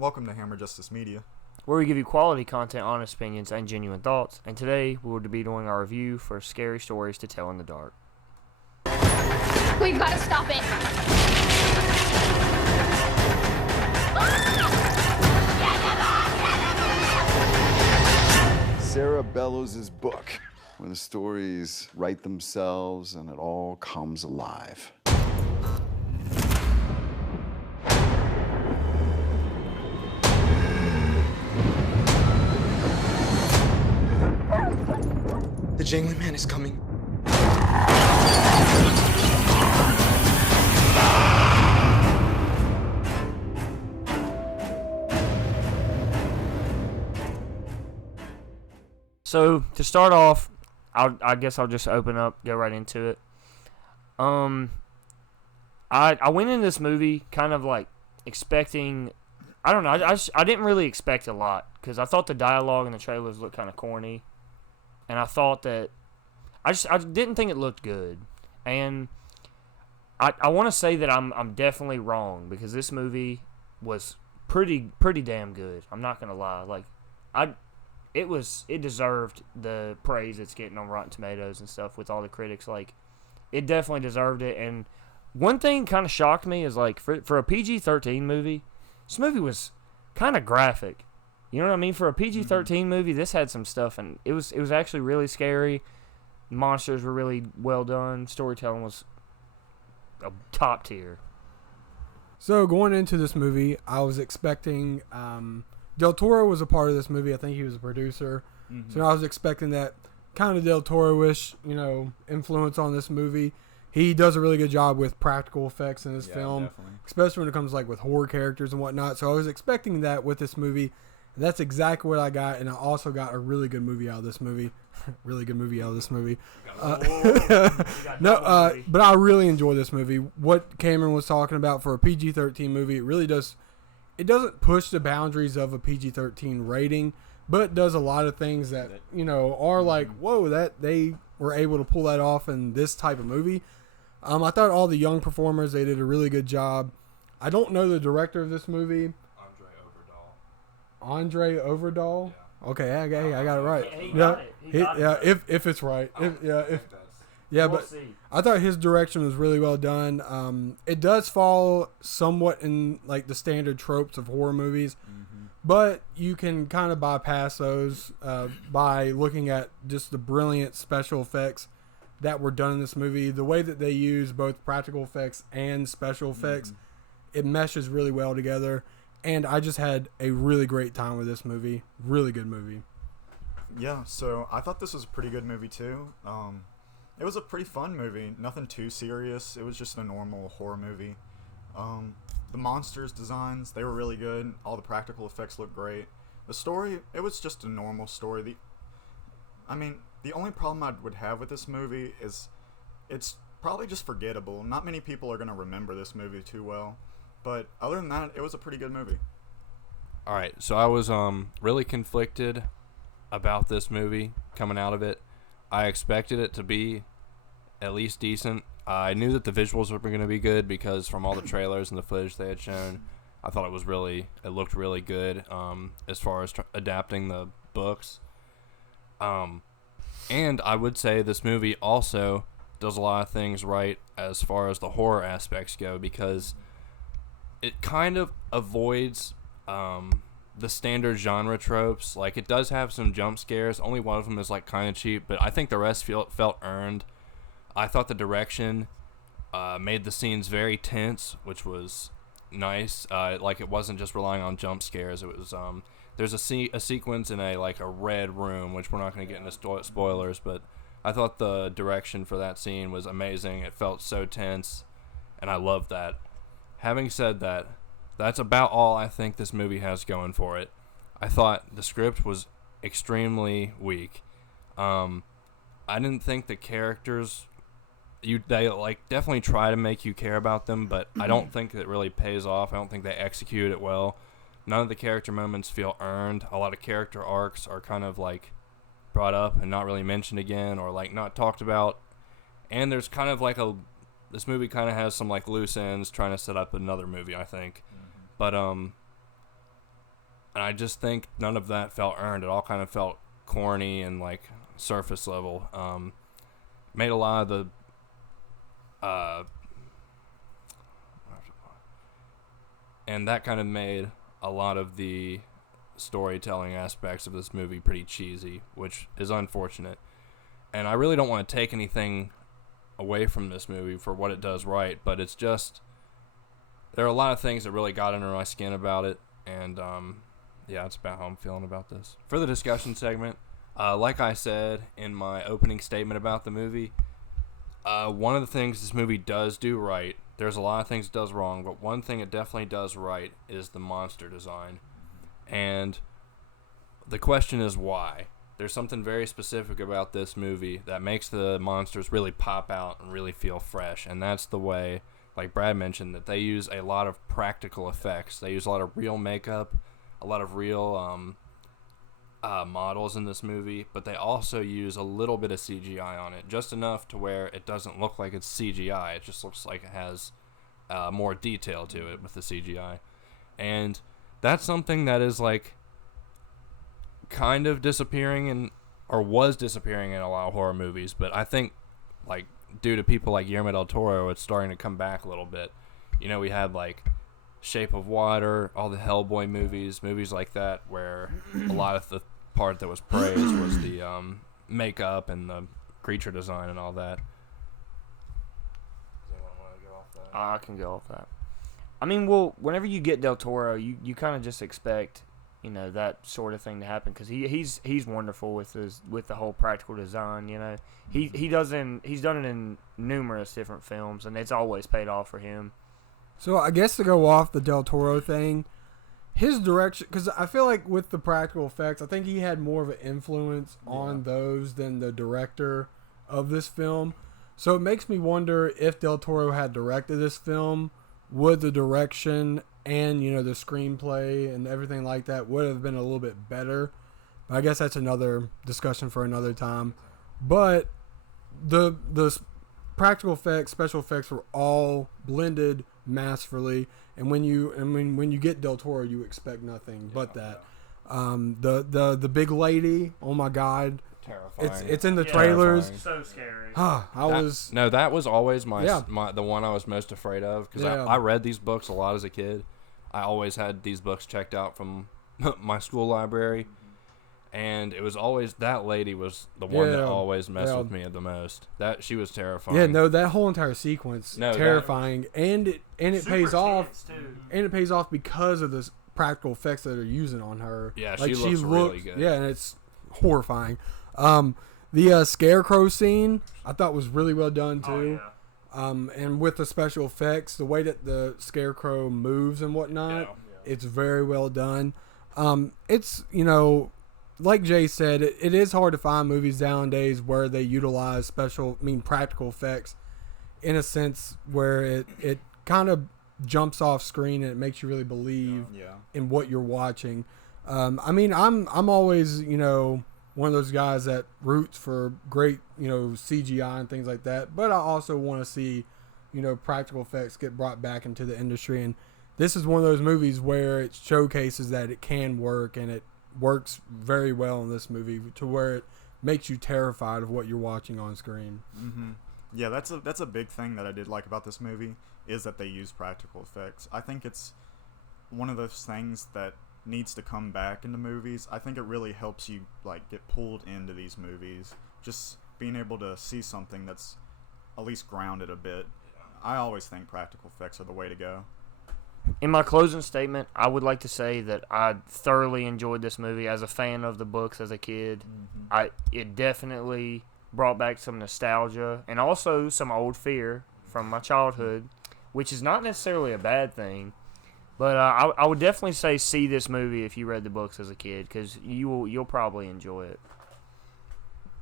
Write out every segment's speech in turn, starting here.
Welcome to Hammer Justice Media. Where we give you quality content, honest opinions, and genuine thoughts. And today, we will be doing our review for Scary Stories to Tell in the Dark. We've got to stop it! Sarah Bellows' book, where the stories write themselves and it all comes alive. The jangling man is coming. So, to start off, I guess I'll just open up, go right into it. I went in this movie kind of like expecting, I don't know, I didn't really expect a lot because I thought the dialogue and the trailers looked kind of corny. And I thought that I didn't think it looked good, and I want to say that I'm definitely wrong because this movie was pretty damn good. I'm not gonna lie, like it deserved the praise it's getting on Rotten Tomatoes and stuff with all the critics. Like it definitely deserved it. And one thing kind of shocked me is like for a PG-13 movie, this movie was kind of graphic. You know what I mean? For a PG-13 movie, this had some stuff, and it was actually really scary. Monsters were really well done. Storytelling was a top tier. So going into this movie, I was expecting Del Toro was a part of this movie. I think he was a producer. Mm-hmm. So I was expecting that kind of Del Toro-ish, influence on this movie. He does a really good job with practical effects in his film, definitely. Especially when it comes like with horror characters and whatnot. So I was expecting that with this movie. And that's exactly what I got, and I also got a really good movie out of this movie. Really good movie out of this movie. But I really enjoy this movie. What Cameron was talking about for a PG-13 movie, it really does. It doesn't push the boundaries of a PG-13 rating, but it does a lot of things that are like, whoa, that they were able to pull that off in this type of movie. I thought all the young performers, they did a really good job. I don't know the director of this movie. Andre Overdahl. Yeah. Okay, I got it right. He got it. If it's right. We'll but see. I thought his direction was really well done. It does fall somewhat in like the standard tropes of horror movies, but you can kind of bypass those by looking at just the brilliant special effects that were done in this movie. The way that they use both practical effects and special effects, it meshes really well together. And I just had a really great time with this movie. Really good movie. Yeah, so I thought this was a pretty good movie too. It was a pretty fun movie. Nothing too serious. It was just a normal horror movie. The monsters' designs, they were really good. All the practical effects looked great. The story, it was just a normal story. The only problem I would have with this movie is it's probably just forgettable. Not many people are going to remember this movie too well. But other than that, it was a pretty good movie. All right, so I was really conflicted about this movie coming out of it. I expected it to be at least decent. I knew that the visuals were going to be good because from all the trailers and the footage they had shown, I thought it looked really good as far as adapting the books. And I would say this movie also does a lot of things right as far as the horror aspects go because it kind of avoids the standard genre tropes. Like, it does have some jump scares. Only one of them is, like, kind of cheap, but I think the rest felt earned. I thought the direction made the scenes very tense, which was nice. Like, it wasn't just relying on jump scares. It was there's a sequence in a red room, which we're not going to get into spoilers, but I thought the direction for that scene was amazing. It felt so tense, and I loved that. Having said that, that's about all I think this movie has going for it. I thought the script was extremely weak. I didn't think the characters, they definitely try to make you care about them, but I don't think it really pays off. I don't think they execute it well. None of the character moments feel earned. A lot of character arcs are kind of brought up and not really mentioned again or not talked about. And there's kind of this movie kind of has some loose ends trying to set up another movie, I think. But And I just think none of that felt earned. It all kind of felt corny and like surface level. Made a lot of the and that kind of made a lot of the storytelling aspects of this movie pretty cheesy, which is unfortunate. And I really don't want to take anything away from this movie for what it does right, but it's just there are a lot of things that really got under my skin about it, and yeah, that's about how I'm feeling about this. For the discussion segment, like I said in my opening statement about the movie, one of the things this movie does do right, there's a lot of things it does wrong, but one thing it definitely does right is the monster design. And the question is why? There's something very specific about this movie that makes the monsters really pop out and really feel fresh, and that's the way, like Brad mentioned, that they use a lot of practical effects. They use a lot of real makeup, a lot of real models in this movie, but they also use a little bit of CGI on it, just enough to where it doesn't look like it's CGI. It just looks like it has more detail to it with the CGI. And that's something that is like kind of disappearing or was disappearing in a lot of horror movies, but I think like due to people like Guillermo del Toro, it's starting to come back a little bit. You know, we had like Shape of Water, all the Hellboy movies like that, where a lot of the part that was praised was the makeup and the creature design and all that. Does anyone want to go off that? I can go off that. I mean, well, whenever you get Del Toro, you kind of just expect, you know, that sort of thing to happen, because he's wonderful with the whole practical design. You know, he's done it in numerous different films, and it's always paid off for him. So I guess to go off the Del Toro thing, his direction, because I feel like with the practical effects, I think he had more of an influence on those than the director of this film. So it makes me wonder if Del Toro had directed this film, would the direction and, you know, the screenplay and everything like that would have been a little bit better. But I guess that's another discussion for another time. But the practical effects, special effects were all blended masterfully, and when you get Del Toro, you expect nothing but that. The big lady, oh my god, Terrifying. it's in the trailers. So scary. That was always the one I was most afraid of, because I read these books a lot as a kid. I always had these books checked out from my school library, and it was always that lady was the one that always messed with me the most. That she was terrifying. Yeah, no, that whole entire sequence terrifying, and it pays off, and it pays off because of the practical effects that are using on her. Yeah, like, she looks really good. Yeah, and it's horrifying. The scarecrow scene I thought was really well done too. Oh, yeah. And with the special effects, the way that the scarecrow moves and whatnot, it's very well done. It's, you know, like Jay said, it is hard to find movies nowadays where they utilize practical effects in a sense where it kind of jumps off screen and it makes you really believe in what you're watching. I mean, I'm always, you know, one of those guys that roots for great, you know, CGI and things like that, but I also want to see, you know, practical effects get brought back into the industry, and this is one of those movies where it showcases that it can work, and it works very well in this movie to where it makes you terrified of what you're watching on screen. Mm-hmm. Yeah, that's a big thing that I did like about this movie, is that they use practical effects. I think it's one of those things that needs to come back into movies. I think it really helps you like get pulled into these movies, just being able to see something that's at least grounded a bit. I always think practical effects are the way to go. In my closing statement, I would like to say that I thoroughly enjoyed this movie as a fan of the books as a kid. Mm-hmm. It definitely brought back some nostalgia and also some old fear from my childhood, which is not necessarily a bad thing. But I would definitely say see this movie if you read the books as a kid, because you'll probably enjoy it.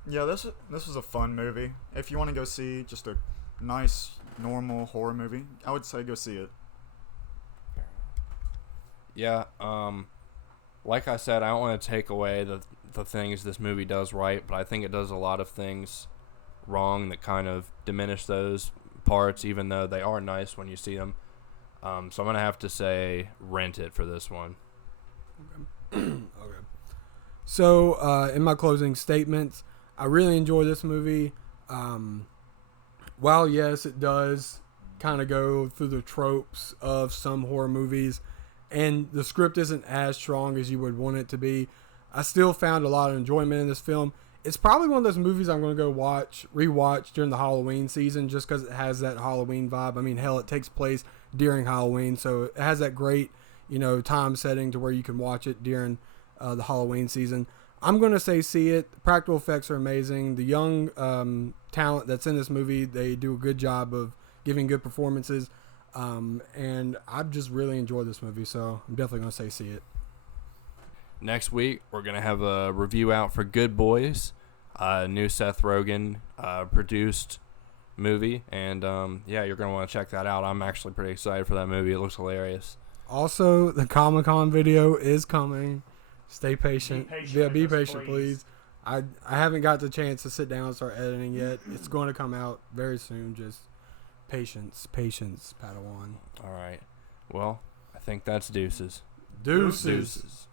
Yeah, this was a fun movie. If you want to go see just a nice, normal horror movie, I would say go see it. Yeah, like I said, I don't want to take away the things this movie does right, but I think it does a lot of things wrong that kind of diminish those parts, even though they are nice when you see them. So I'm going to have to say rent it for this one. Okay. So, in my closing statements, I really enjoy this movie. While, yes, it does kind of go through the tropes of some horror movies, and the script isn't as strong as you would want it to be, I still found a lot of enjoyment in this film. It's probably one of those movies I'm going to go rewatch during the Halloween season just because it has that Halloween vibe. I mean, hell, it takes place during Halloween, so it has that great, time setting to where you can watch it during the Halloween season. I'm going to say see it. The practical effects are amazing. The young talent that's in this movie, they do a good job of giving good performances. And I've just really enjoyed this movie, so I'm definitely going to say see it. Next week, we're going to have a review out for Good Boys, new Seth Rogen produced movie. And, you're going to want to check that out. I'm actually pretty excited for that movie. It looks hilarious. Also, the Comic-Con video is coming. Stay patient. Be patient, please. I haven't got the chance to sit down and start editing yet. It's going to come out very soon. Just patience, Padawan. All right. Well, I think that's deuces. Deuces. Deuces.